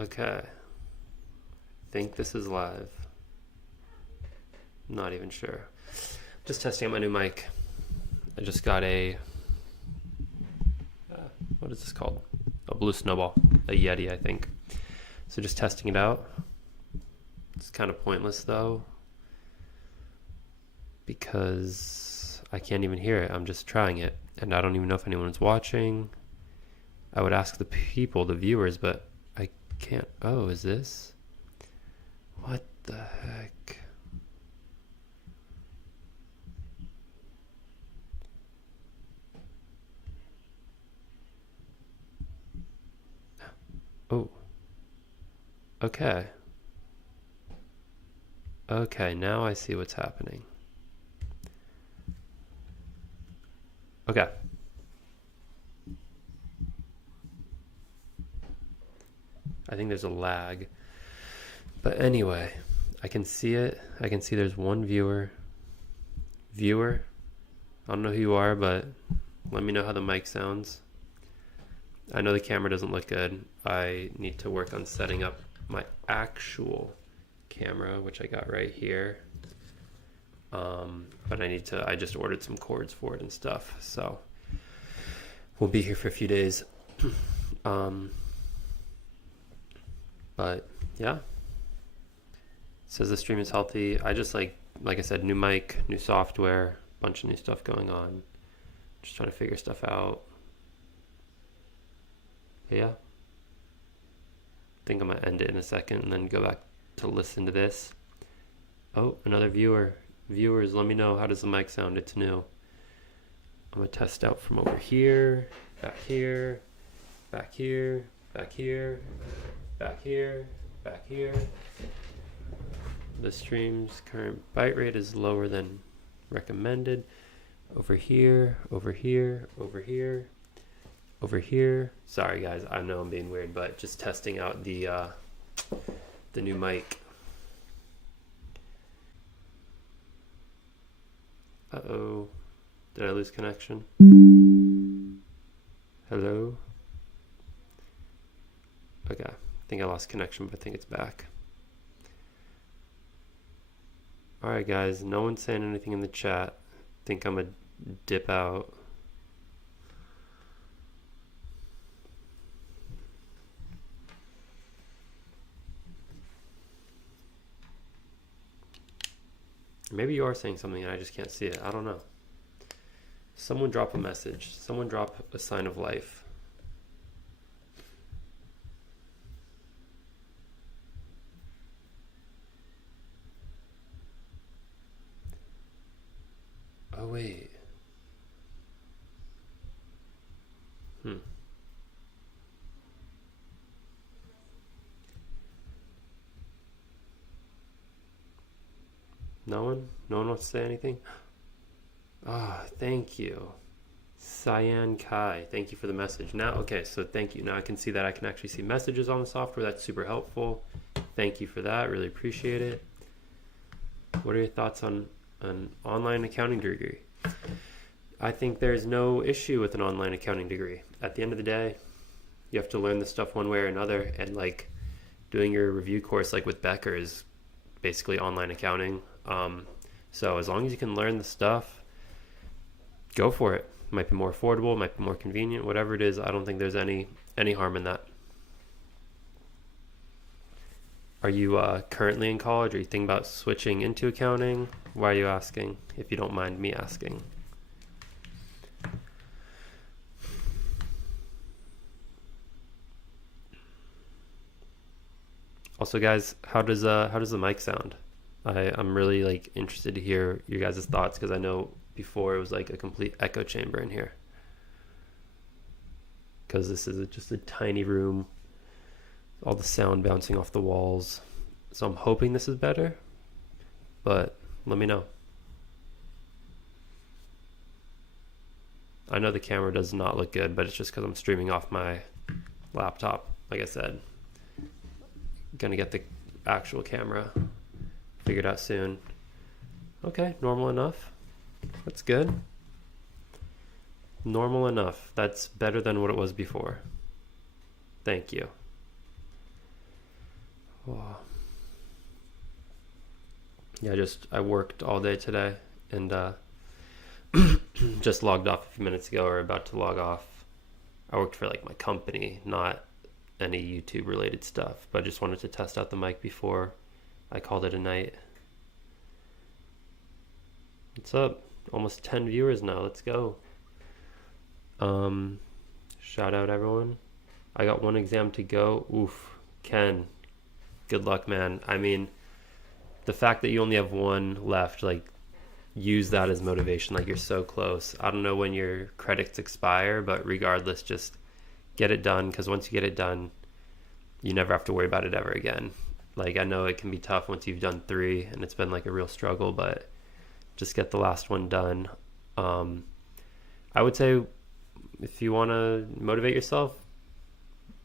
Okay. Think this is live. Not even sure. Just testing out my new mic. I just got what is this called? A Blue Snowball. A Yeti, I think. So just testing it out. It's kind of pointless though, because I can't even hear it. I'm just trying it, and I don't even know if anyone's watching. I would ask the people, the viewers, but I can't. Oh, is this? What the heck? Oh. Okay. Okay, now I see what's happening. Okay. I think there's a lag. But anyway, I can see it. I can see there's one viewer. Viewer? I don't know who you are, but let me know how the mic sounds. I know the camera doesn't look good. I need to work on setting up my actual camera, which I got right here. But I just ordered some cords for it and stuff. So we'll be here for a few days. But yeah, it says the stream is healthy. I just like I said, new mic, new software, bunch of new stuff going on. Just trying to figure stuff out. But yeah, I think I'm gonna end it in a second and then go back to listen to this. Oh, another viewer. Viewers, let me know, how does the mic sound? It's new. I'm gonna test out from over here, back here, back here, back here, back here, back here. The stream's current bitrate is lower than recommended. Over here, over here, over here, over here. Sorry guys, I know I'm being weird, but just testing out the new mic. Uh-oh. Did I lose connection? Hello? Okay. I think I lost connection, but I think it's back. Alright guys, no one's saying anything in the chat. Think I'm gonna dip out. Maybe you are saying something and I just can't see it. I don't know. Someone drop a message. Someone drop a sign of life. Oh, wait. No one? No one wants to say anything? Ah, oh, thank you. Cyan Kai, thank you for the message. Now, okay, so thank you. Now I can see that I can actually see messages on the software. That's super helpful. Thank you for that. Really appreciate it. What are your thoughts on an online accounting degree? I think there's no issue with an online accounting degree. At the end of the day, you have to learn the stuff one way or another, and like doing your review course like with Becker is basically online accounting. So as long as you can learn the stuff, go for it. Might be more affordable, might be more convenient, whatever it is. I don't think there's any harm in that. Are you currently in college? Are you thinking about switching into accounting? Why are you asking, if you don't mind me asking? Also, guys, how does the mic sound? I'm really like interested to hear your guys' thoughts, because I know before it was like a complete echo chamber in here. Because this is just a tiny room, all the sound bouncing off the walls. So I'm hoping this is better, but let me know. I know the camera does not look good, but it's just because I'm streaming off my laptop. Like I said, gonna get the actual camera figured out soon. Okay, normal enough. That's good. Normal enough. That's better than what it was before. Thank you. Oh. Yeah, I worked all day today and just logged off a few minutes ago, or about to log off. I worked for like my company, not any YouTube related stuff, but I just wanted to test out the mic before I called it a night. What's up? Almost 10 viewers now. Let's go. Shout out everyone. I got one exam to go. Oof. Ken, good luck, man. I mean, the fact that you only have one left, like, use that as motivation. Like, you're so close. I don't know when your credits expire, but regardless, just get it done, because once you get it done, you never have to worry about it ever again. Like, I know it can be tough once you've done 3 and it's been like a real struggle, but just get the last one done. I would say if you want to motivate yourself,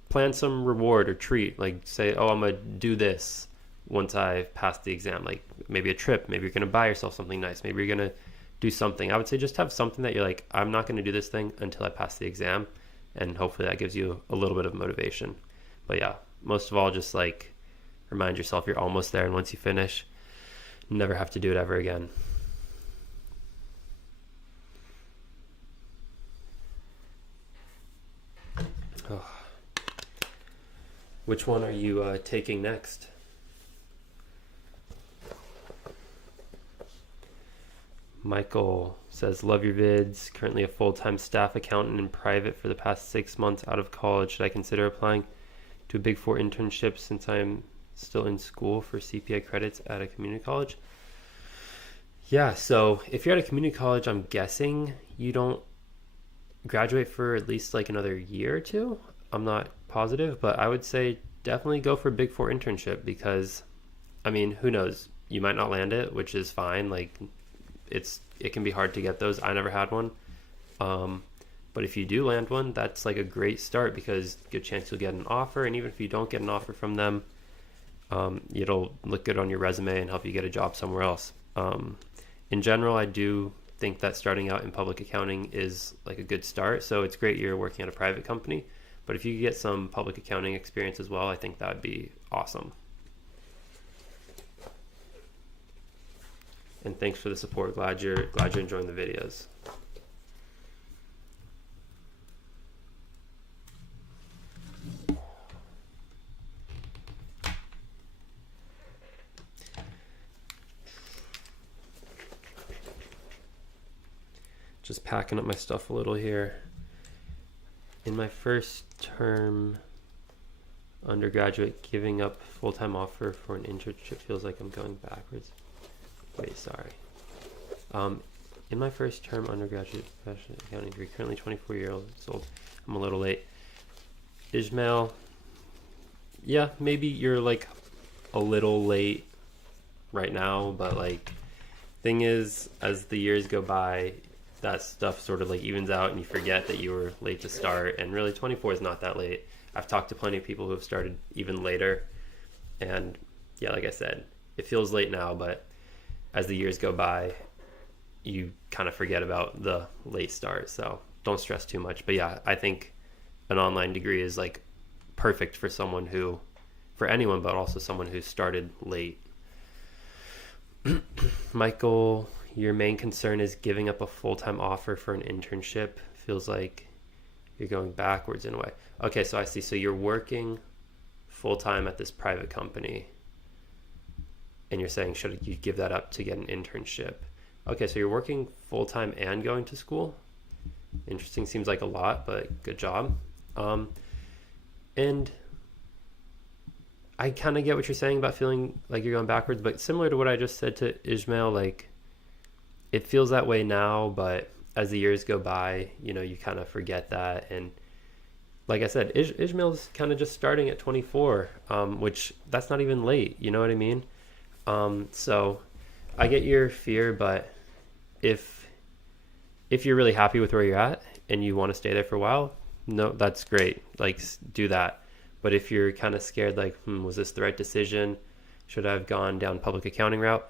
plan some reward or treat. Like, say, oh, I'm going to do this once I've passed the exam. Like, maybe a trip. Maybe you're going to buy yourself something nice. Maybe you're going to do something. I would say just have something that you're like, I'm not going to do this thing until I pass the exam. And hopefully that gives you a little bit of motivation. But yeah, most of all, just like remind yourself you're almost there. And once you finish, you never have to do it ever again. Oh. Which one are you taking next? Michael says, love your vids. Currently a full-time staff accountant in private for the past 6 months out of college. Should I consider applying to a Big Four internship since I'm still in school for CPA credits at a community college? Yeah, so if you're at a community college, I'm guessing you don't graduate for at least like another year or two. I'm not positive, but I would say definitely go for a Big Four internship, because, I mean, who knows? You might not land it, which is fine. Like, it can be hard to get those. I never had one. But if you do land one, that's like a great start, because good chance you'll get an offer. And even if you don't get an offer from them, it'll look good on your resume and help you get a job somewhere else. In general, I do think that starting out in public accounting is like a good start. So it's great you're working at a private company, but if you get some public accounting experience as well, I think that'd be awesome. And thanks for the support. Glad you're enjoying the videos. Just packing up my stuff a little here. In my first term undergraduate, giving up full-time offer for an internship feels like I'm going backwards. Wait, sorry. In my first term undergraduate professional accounting degree, currently 24 years old. I'm a little late. Ishmael, yeah, maybe you're like a little late right now, but like, thing is, as the years go by, that stuff sort of like evens out and you forget that you were late to start, and really 24 is not that late. I've talked to plenty of people who have started even later, and yeah, like I said, it feels late now, but as the years go by, you kind of forget about the late start, so don't stress too much. But yeah, I think an online degree is like perfect for someone who, for anyone, but also someone who started late. Michael, your main concern is giving up a full-time offer for an internship. Feels like you're going backwards in a way. Okay, so I see. So you're working full-time at this private company, and you're saying, should you give that up to get an internship? Okay, so you're working full-time and going to school. Interesting. Seems like a lot, but good job. And I kind of get what you're saying about feeling like you're going backwards, but similar to what I just said to Ishmael, like, it feels that way now, but as the years go by, you know, you kind of forget that. And like I said, Ishmael's kind of just starting at 24, which that's not even late. You know what I mean? So I get your fear, but if you're really happy with where you're at and you want to stay there for a while, no, that's great. Like, do that. But if you're kind of scared, like, was this the right decision? Should I have gone down public accounting route?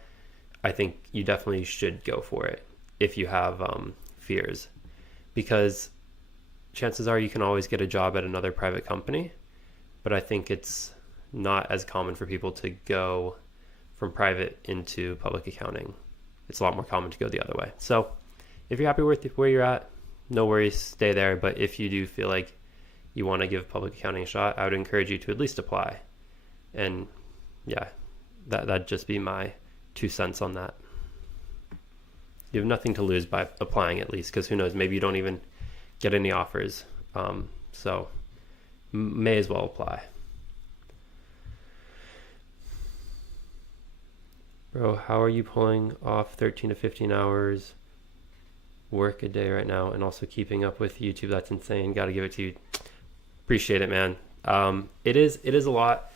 I think you definitely should go for it if you have fears, because chances are you can always get a job at another private company. But I think it's not as common for people to go from private into public accounting. It's a lot more common to go the other way. So if you're happy with where you're at, no worries, stay there. But if you do feel like you want to give public accounting a shot, I would encourage you to at least apply. And yeah, that'd just be my 2 cents on that. You have nothing to lose by applying, at least, because who knows, maybe you don't even get any offers. So may as well apply. Bro, how are you pulling off 13 to 15 hours work a day right now and also keeping up with YouTube? That's insane. Got to give it to you. Appreciate it, man. It is a lot.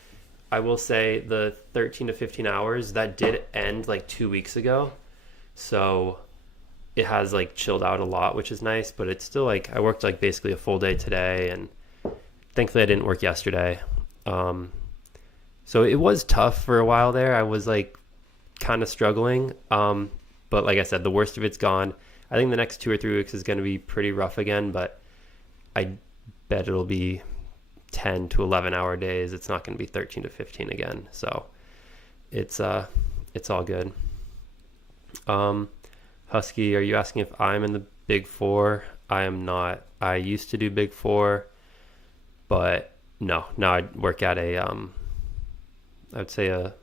I will say the 13 to 15 hours, that did end like 2 weeks ago. So it has like chilled out a lot, which is nice, but it's still like I worked like basically a full day today, and thankfully I didn't work yesterday. So it was tough for a while there. I was like kind of struggling. But like I said, the worst of it's gone. I think the next 2 or 3 weeks is going to be pretty rough again, but I bet it'll be 10 to 11 hour days. It's not going to be 13 to 15 again. So it's all good. Husky, are you asking if I'm in the Big Four? I am not. I used to do Big Four, but no, now I work at I would say a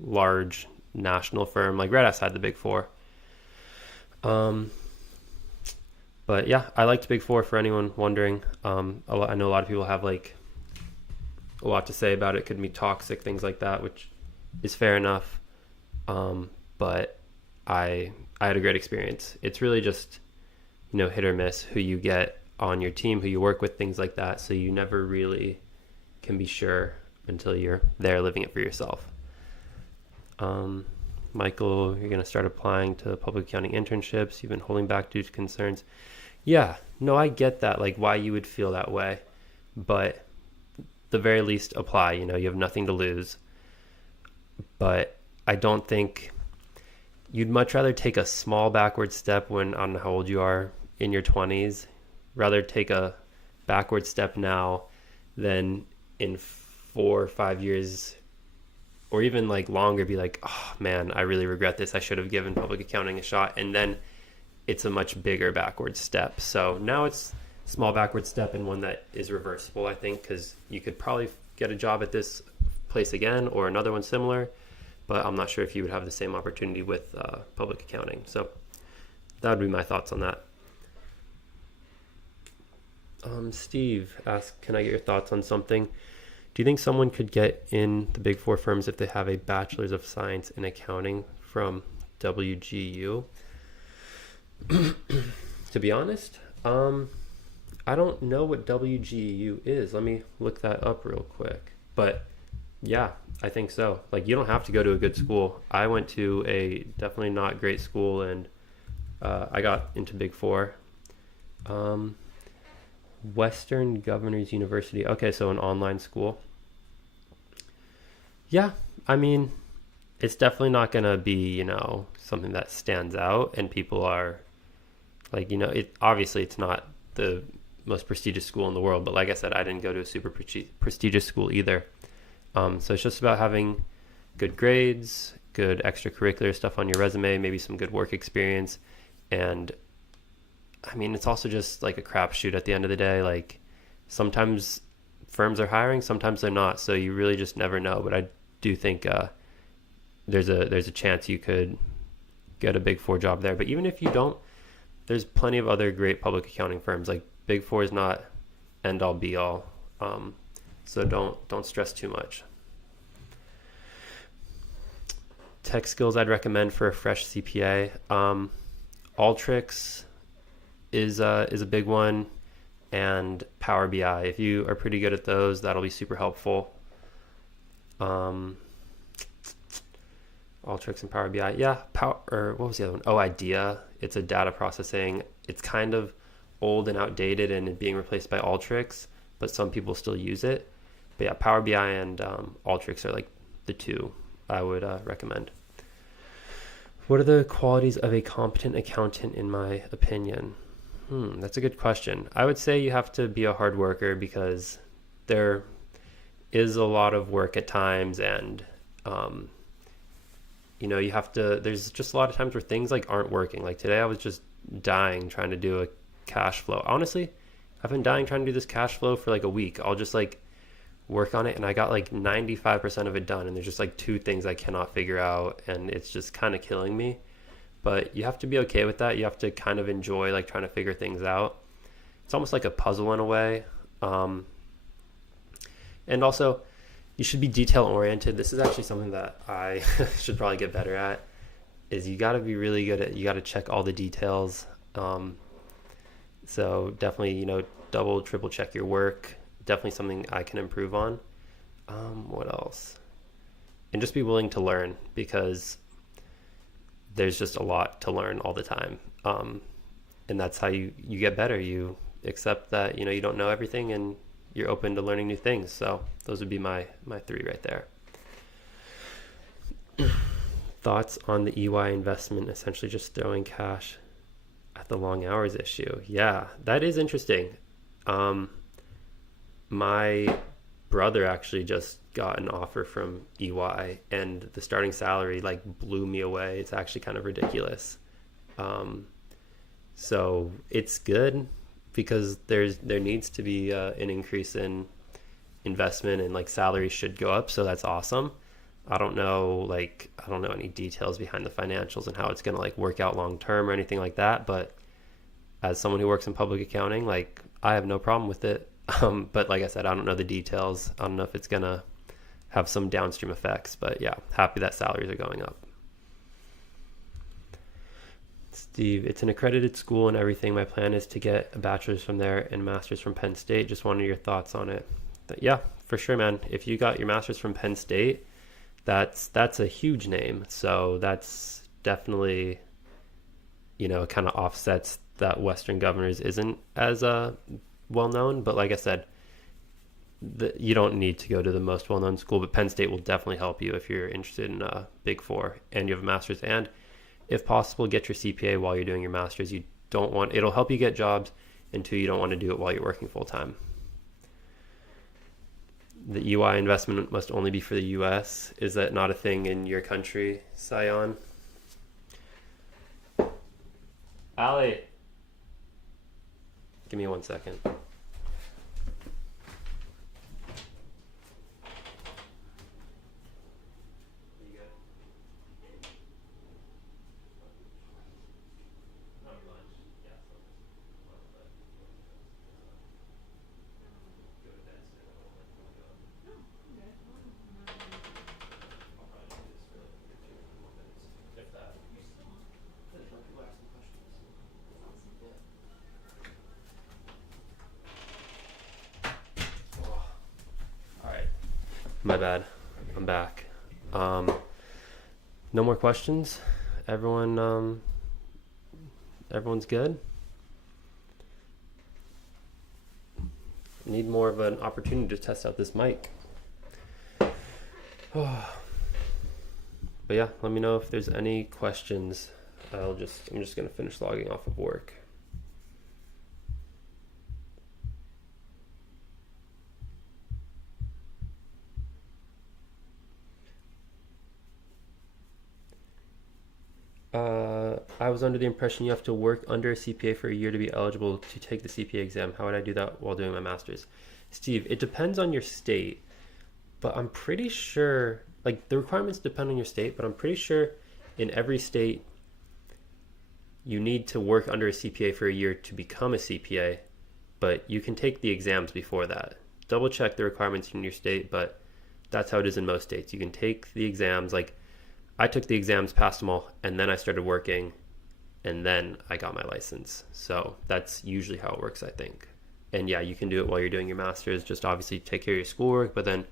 large national firm, like right outside the Big Four. But yeah, I liked Big Four for anyone wondering. I know a lot of people have like a lot to say about it. Could be toxic, things like that, which is fair enough. But I had a great experience. It's really just, hit or miss who you get on your team, who you work with, things like that. So you never really can be sure until you're there living it for yourself. Michael, you're going to start applying to public accounting internships. You've been holding back due to concerns. Yeah, no, I get that, like why you would feel that way, but the very least apply, you have nothing to lose. But I don't think you'd much rather take a small backward step when, I don't know how old you are, in your 20s, rather take a backward step now than in 4 or 5 years or even like longer be like, oh man, I really regret this. I should have given public accounting a shot. And then it's a much bigger backward step. So now it's a small backward step and one that is reversible, I think, because you could probably get a job at this place again or another one similar, but I'm not sure if you would have the same opportunity with public accounting. So that would be my thoughts on that. Steve asked, can I get your thoughts on something? Do you think someone could get in the Big Four firms if they have a Bachelor's of Science in Accounting from WGU? To be honest, I don't know what WGU is. Let me look that up real quick. But yeah, I think so. Like, you don't have to go to a good school. I went to a definitely not great school, and I got into Big Four. Western Governors University. Okay, so an online school. Yeah, I mean, it's definitely not going to be, something that stands out and people are like, obviously it's not the most prestigious school in the world, but like I said, I didn't go to a super prestigious school either. So it's just about having good grades, good extracurricular stuff on your resume, maybe some good work experience. And I mean, it's also just like a crapshoot at the end of the day. Like, sometimes firms are hiring, sometimes they're not. So you really just never know. But I do think there's a chance you could get a Big Four job there. But even if you don't, there's plenty of other great public accounting firms. Like, Big Four is not end all be all. So don't stress too much. Tech skills I'd recommend for a fresh CPA. Alteryx is a big one, and Power BI. If you are pretty good at those, that'll be super helpful. Alteryx and Power BI. Yeah, what was the other one? Oh, IDEA. It's a data processing. It's kind of old and outdated and being replaced by Alteryx, but some people still use it. But yeah, Power BI and Alteryx are like the two I would recommend. What are the qualities of a competent accountant in my opinion? That's a good question. I would say you have to be a hard worker, because is a lot of work at times, and um, you have to. There's just a lot of times where things like aren't working. Like today, I was just dying trying to do a cash flow. Honestly, I've been dying trying to do this cash flow for like a week. I'll just like work on it, and I got like 95% of it done, and there's just like two things I cannot figure out, and it's just kind of killing me. But you have to be okay with that. You have to kind of enjoy like trying to figure things out. It's almost like a puzzle in a way. Um, and also, you should be detail oriented. This is actually something that I should probably get better at. Is you got to be really good at. You got to check all the details. So definitely, double, triple check your work. Definitely something I can improve on. What else? And just be willing to learn, because there's just a lot to learn all the time. And that's how you get better. You accept that, you don't know everything, and you're open to learning new things. So those would be my three right there. Thoughts on the EY investment, essentially just throwing cash at the long hours issue. Yeah, that is interesting. My brother actually just got an offer from EY, and the starting salary like blew me away. It's actually kind of ridiculous. So it's good, because there needs to be an increase in investment, and like salaries should go up. So that's awesome. I don't know any details behind the financials and how it's going to like work out long term or anything like that. But as someone who works in public accounting, like I have no problem with it. But like I said, I don't know the details. I don't know if it's going to have some downstream effects, but yeah, happy that salaries are going up. Steve, it's an accredited school and everything. My plan is to get a bachelor's from there and a master's from Penn State. Just wanted your thoughts on it. But yeah, for sure, man. If you got your master's from Penn State, that's a huge name. So that's definitely, kind of offsets that Western Governors isn't as well known. But like I said, you don't need to go to the most well known school, but Penn State will definitely help you if you're interested in Big Four and you have a master's. And if possible, get your CPA while you're doing your master's. It'll help you get jobs, and two, you don't want to do it while you're working full time. The EY investment must only be for the US. Is that not a thing in your country, Sion? Allie, give me 1 second. My bad. I'm back. No more questions. Everyone's good. Need more of an opportunity to test out this mic. But yeah, let me know if there's any questions. I'm just gonna finish logging off of work. I was under the impression you have to work under a CPA for a year to be eligible to take the CPA exam. How would I do that while doing my master's? Steve, it depends on your state, but I'm pretty sure, like the requirements depend on your state, but I'm pretty sure in every state you need to work under a CPA for a year to become a CPA, but you can take the exams before that. Double check the requirements in your state, but that's how it is in most states. You can take the exams, like I took the exams, passed them all, and then I started working, and then I got my license. So that's usually how it works, I think. And yeah, you can do it while you're doing your master's. Just obviously take care of your schoolwork, but then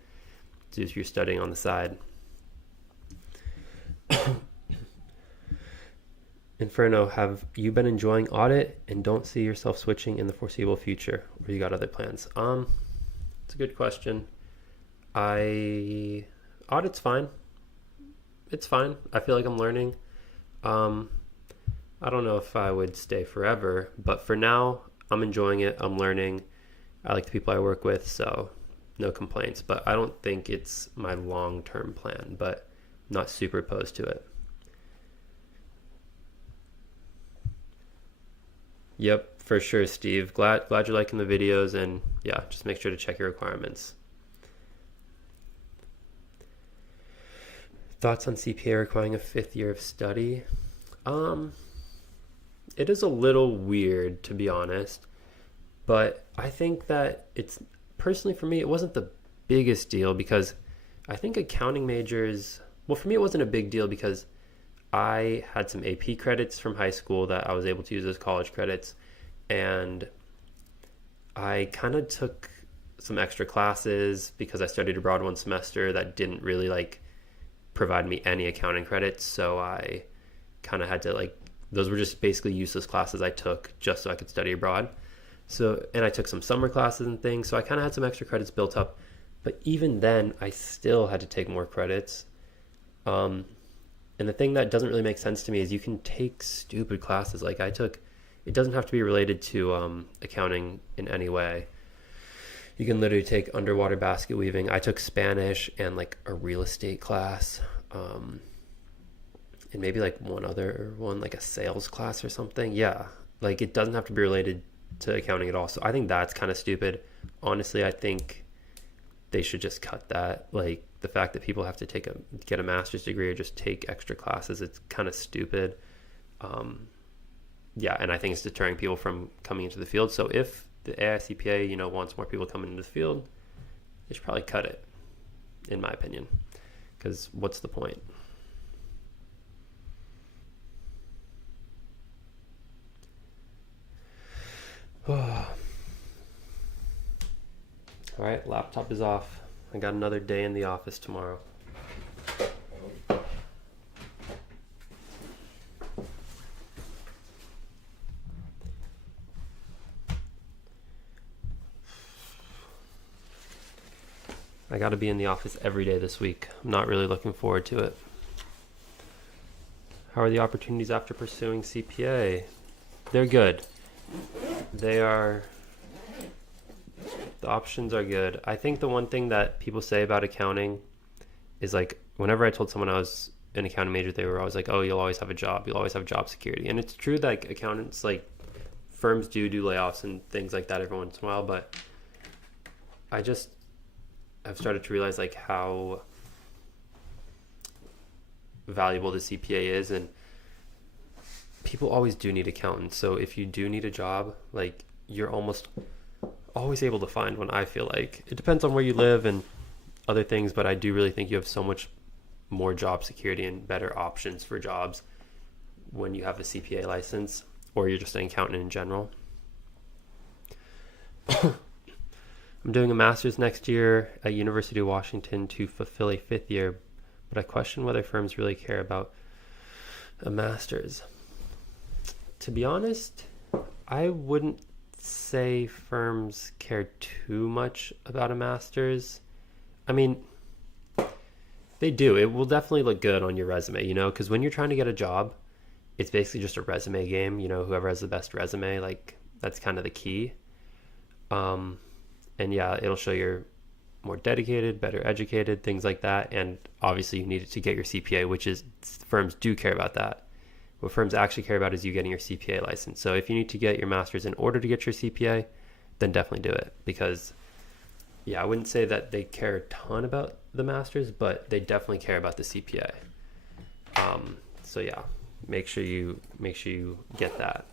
do your studying on the side. Inferno, have you been enjoying audit and don't see yourself switching in the foreseeable future, or you got other plans? It's a good question. Audit's fine. It's fine. I feel like I'm learning. I don't know if I would stay forever, but for now, I'm enjoying it. I'm learning. I like the people I work with, so no complaints. But I don't think it's my long-term plan, but I'm not super opposed to it. Yep, for sure, Steve. Glad you're liking the videos, and yeah, just make sure to check your requirements. Thoughts on CPA requiring a 5th year of study? Um, it is a little weird, to be honest, but I think that it's personally for me, it wasn't the biggest deal because I think accounting majors, well, for me, it wasn't a big deal because I had some AP credits from high school that I was able to use as college credits, and I kind of took some extra classes because I studied abroad one semester that didn't really like provide me any accounting credits, so I kind of had to like those were just basically useless classes I took just so I could study abroad. So, and I took some summer classes and things, so I kind of had some extra credits built up. But even then, I still had to take more credits. Um, and the thing that doesn't really make sense to me is you can take stupid classes. Like I took, it doesn't have to be related to accounting in any way. You can literally take underwater basket weaving. I took Spanish and like a real estate class, and maybe like one other one, like a sales class or something. Yeah, like it doesn't have to be related to accounting at all. So I think that's kind of stupid. Honestly, I think they should just cut that. Like the fact that people have to get a master's degree or just take extra classes, it's kind of stupid. Um, yeah, and I think it's deterring people from coming into the field. So if the AICPA, wants more people coming into the field, they should probably cut it, in my opinion. Because what's the point? All right, laptop is off. I got another day in the office tomorrow. I got to be in the office every day this week. I'm not really looking forward to it. How are the opportunities after pursuing CPA? They're good. The options are good. I think the one thing that people say about accounting is like, whenever I told someone I was an accounting major, they were always like, oh, you'll always have a job. You'll always have job security. And it's true that like, accountants, like firms do layoffs and things like that every once in a while. But I've started to realize like how valuable the CPA is, and people always do need accountants. So if you do need a job, like you're almost always able to find one. I feel like it depends on where you live and other things, but I do really think you have so much more job security and better options for jobs when you have a CPA license or you're just an accountant in general. I'm doing a master's next year at University of Washington to fulfill a 5th year, but I question whether firms really care about a master's. To be honest, I wouldn't say firms care too much about a master's. I mean, they do. It will definitely look good on your resume, because when you're trying to get a job, it's basically just a resume game. Whoever has the best resume, like that's kind of the key. And yeah, it'll show you're more dedicated, better educated, things like that. And obviously you need it to get your CPA, which is, firms do care about that. What firms actually care about is you getting your CPA license. So if you need to get your master's in order to get your CPA, then definitely do it. Because yeah, I wouldn't say that they care a ton about the master's, but they definitely care about the CPA. So yeah, make sure you get that.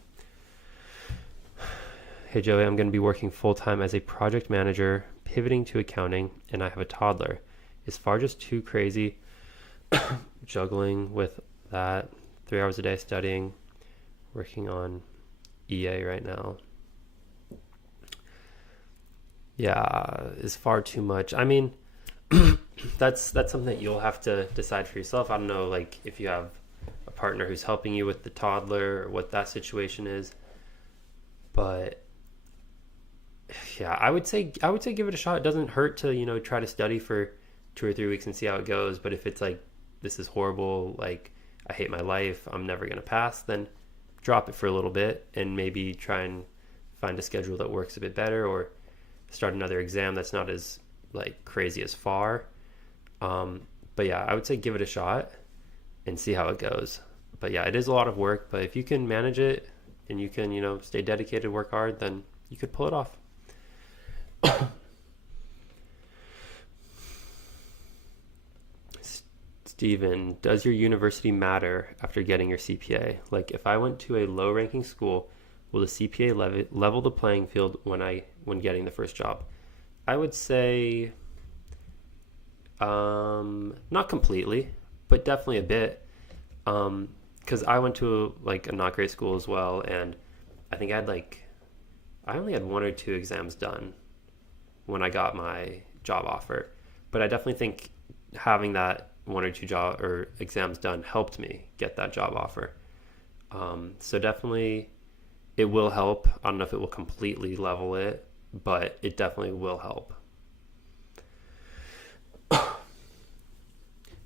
Hey Joey, I'm going to be working full-time as a project manager, pivoting to accounting, and I have a toddler. Is FAR just too crazy? Juggling with that, 3 hours a day studying, working on EA right now. Yeah, is FAR too much? I mean, that's something that you'll have to decide for yourself. I don't know, like if you have a partner who's helping you with the toddler or what that situation is, but yeah, I would say give it a shot. It doesn't hurt to, try to study for 2 or 3 weeks and see how it goes. But if it's like, this is horrible, like I hate my life, I'm never going to pass, then drop it for a little bit and maybe try and find a schedule that works a bit better, or start another exam that's not as like crazy as far. But yeah, I would say give it a shot and see how it goes. But yeah, it is a lot of work, but if you can manage it and you can, stay dedicated, work hard, then you could pull it off. Steven, does your university matter after getting your CPA? Like, if I went to a low-ranking school, will the CPA level the playing field when getting the first job? I would say, not completely, but definitely a bit. Because I went to like a not great school as well, and I think I only had one or two exams done when I got my job offer, but I definitely think having that one or two job or exams done helped me get that job offer. So definitely it will help. I don't know if it will completely level it, but it definitely will help.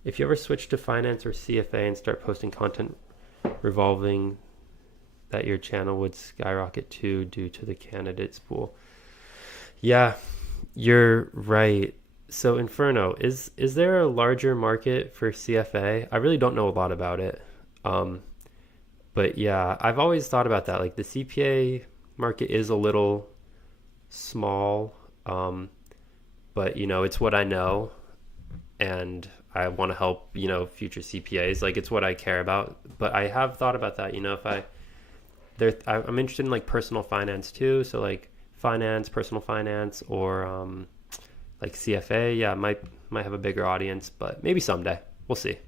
If you ever switch to finance or CFA and start posting content revolving, that your channel would skyrocket too due to the candidates pool. Yeah, you're right. So Inferno, is there a larger market for CFA? I really don't know a lot about it. But yeah, I've always thought about that. Like the CPA market is a little small, but it's what I know, and I want to help, future CPAs. Like it's what I care about. But I have thought about that. I'm interested in like personal finance too. So like finance, personal finance, or like CFA. Yeah, might have a bigger audience, but maybe someday. We'll see.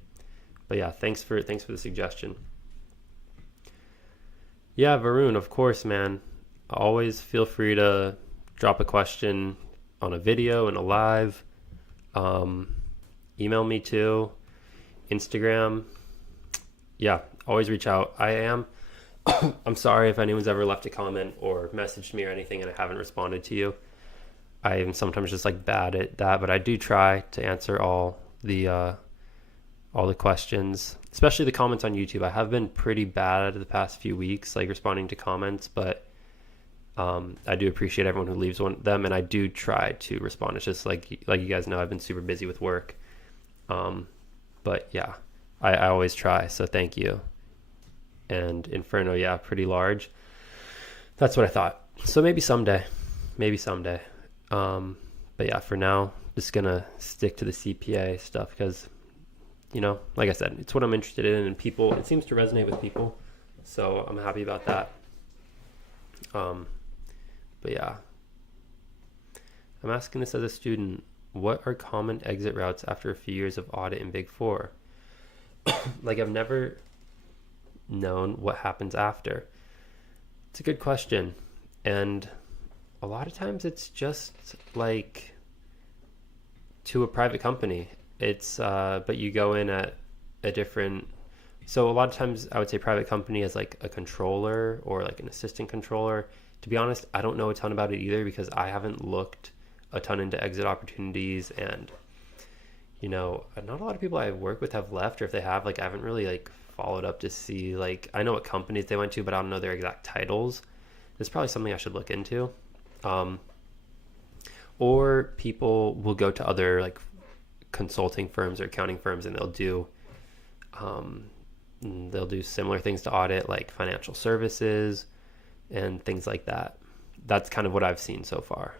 But yeah, thanks for the suggestion. Yeah, Varun, of course, man. Always feel free to drop a question on a video and a live. Email me too. Instagram. Yeah, always reach out. I'm sorry if anyone's ever left a comment or messaged me or anything and I haven't responded to you. I am sometimes just like bad at that, but I do try to answer all the questions, especially the comments on YouTube. I have been pretty bad the past few weeks, like responding to comments, but I do appreciate everyone who leaves them, and I do try to respond. It's just like you guys know, I've been super busy with work. But yeah, I always try. So thank you. And Inferno, yeah, pretty large. That's what I thought. So maybe someday. But yeah, for now, just gonna stick to the CPA stuff because, like I said, it's what I'm interested in, and it seems to resonate with people. So I'm happy about that. But yeah, I'm asking this as a student. What are common exit routes after a few years of audit in Big Four? Like, I've never known what happens after. It's a good question. And a lot of times it's just like to a private company. It's, but you go in at a different, so a lot of times I would say private company as like a controller or like an assistant controller. To be honest, I don't know a ton about it either because I haven't looked a ton into exit opportunities, and not a lot of people I work with have left, or if they have, like I haven't really like followed up to see, like I know what companies they went to, but I don't know their exact titles. It's probably something I should look into. Or people will go to other like consulting firms or accounting firms, and they'll do similar things to audit, like financial services and things like that. That's kind of what I've seen so far.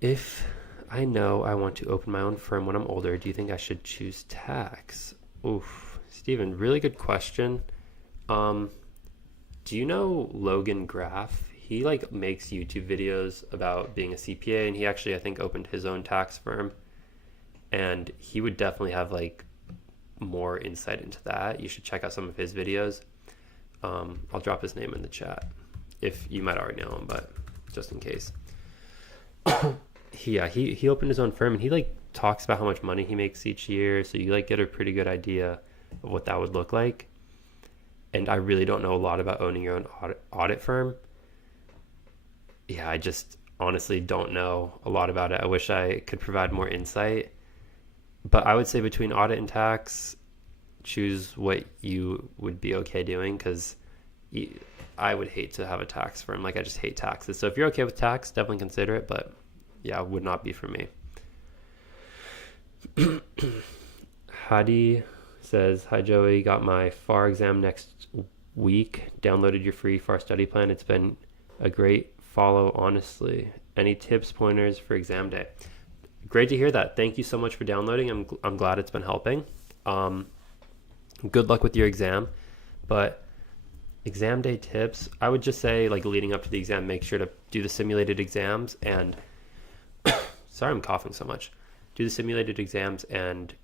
If I know I want to open my own firm when I'm older, do you think I should choose tax? Oof, Steven, really good question. Do you know Logan Graff? He like makes YouTube videos about being a CPA, and he actually, I think, opened his own tax firm, and he would definitely have like more insight into that. You should check out some of his videos. I'll drop his name in the chat if you might already know him, but just in case. He opened his own firm, and he like talks about how much money he makes each year, so you like get a pretty good idea of what that would look like. And I really don't know a lot about owning your own audit firm. Yeah, I just honestly don't know a lot about it. I wish I could provide more insight. But I would say between audit and tax, choose what you would be okay doing, because I would hate to have a tax firm. Like, I just hate taxes. So if you're okay with tax, definitely consider it. But yeah, it would not be for me. Hadi says, hi Joey, got my FAR exam next week. Downloaded your free FAR study plan. It's been a great follow, honestly. Any tips, pointers for exam day? Great to hear that. Thank you so much for downloading. I'm glad it's been helping. Good luck with your exam. But exam day tips, I would just say, like, leading up to the exam, make sure to do the simulated exams and sorry, I'm coughing so much. Do the simulated exams and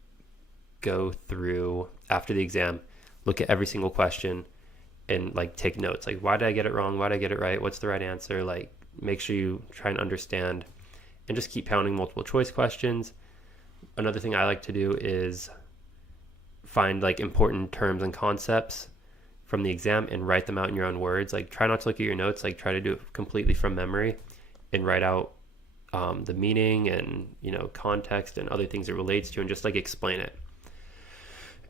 go through after the exam, look at every single question and like take notes. Like, why did I get it wrong? Why did I get it right? What's the right answer? Like, make sure you try and understand and just keep pounding multiple choice questions. Another thing I like to do is find like important terms and concepts from the exam and write them out in your own words. Like, try not to look at your notes, like try to do it completely from memory and write out the meaning and, you know, context and other things it relates to, and just like explain it.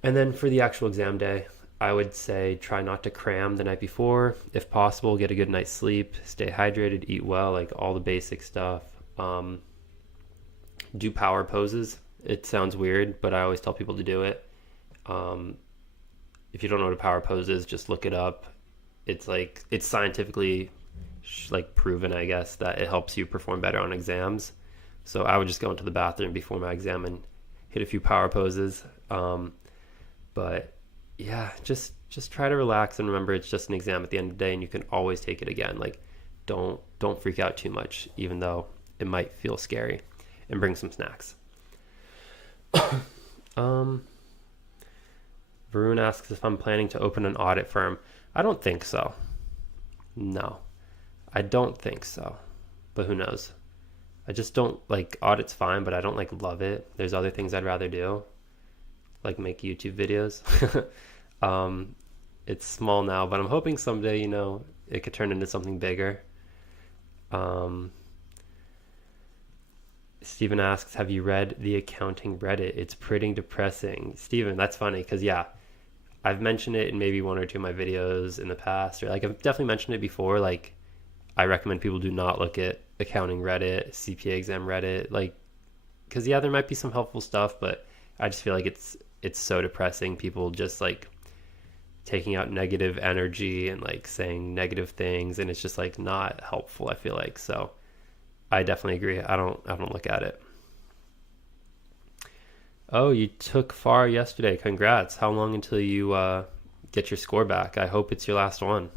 And then for the actual exam day, I would say try not to cram the night before. If possible, get a good night's sleep, stay hydrated, eat well, like all the basic stuff. Do power poses. It sounds weird, but I always tell people to do it. If you don't know what a power pose is, just look it up. It's like, it's scientifically like proven, I guess, that it helps you perform better on exams. So I would just go into the bathroom before my exam and hit a few power poses. But yeah, just try to relax and remember it's just an exam at the end of the day, and you can always take it again. Like, don't freak out too much, even though it might feel scary, and bring some snacks. Varun asks if I'm planning to open an audit firm. I don't think so. No, I don't think so, but who knows? I just don't like, audit's fine, but I don't like love it. There's other things I'd rather do, like make YouTube videos. It's small now, but I'm hoping someday, you know, it could turn into something bigger. Steven asks, have you read the accounting Reddit? It's pretty depressing. Steven, that's funny, because yeah, I've mentioned it in maybe one or two of my videos in the past, or like I've definitely mentioned it before. Like, I recommend people do not look at accounting Reddit, CPA exam Reddit, like, because yeah, there might be some helpful stuff, but I just feel like it's so depressing. People just like taking out negative energy and like saying negative things, and it's just like not helpful, I feel like. So I definitely agree. I don't look at it. Oh, you took FAR yesterday. Congrats. How long until you get your score back? I hope it's your last one.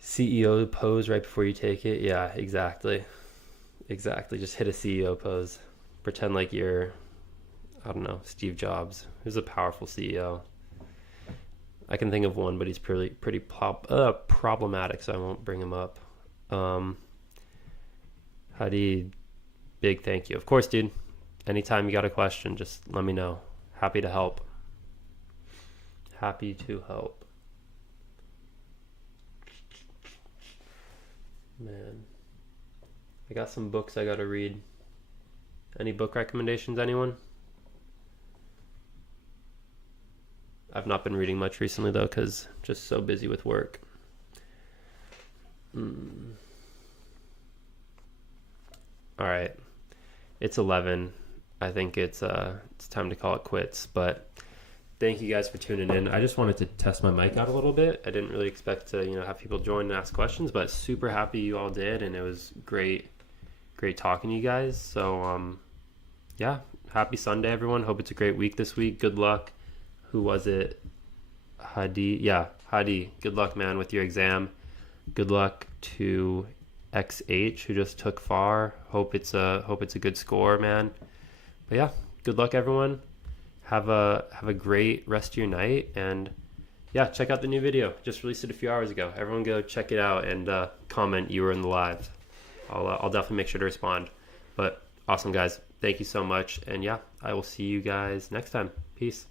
CEO pose right before you take it. Yeah, exactly. Just hit a CEO pose. Pretend like you're, I don't know, Steve Jobs. Who's a powerful CEO? I can think of one, but he's pretty problematic, so I won't bring him up. Hadi, big thank you. Of course, dude. Anytime you got a question, just let me know. Happy to help. Man, I got some books I gotta read. Any book recommendations, anyone? I've not been reading much recently, though, because just so busy with work. All right, it's 11. I think it's time to call it quits, but thank you guys for tuning in. I just wanted to test my mic out a little bit. I didn't really expect to, you know, have people join and ask questions, but super happy you all did, and it was great talking to you guys. So yeah, happy Sunday, everyone. Hope it's a great week this week. Good luck. Who was it? Hadi. Yeah, Hadi. Good luck, man, with your exam. Good luck to XH, who just took FAR. Hope it's a good score, man. But yeah, good luck, everyone. Have a great rest of your night, and yeah, check out the new video. Just released it a few hours ago. Everyone go check it out and comment you were in the live. I'll definitely make sure to respond. But awesome, guys. Thank you so much, and yeah, I will see you guys next time. Peace.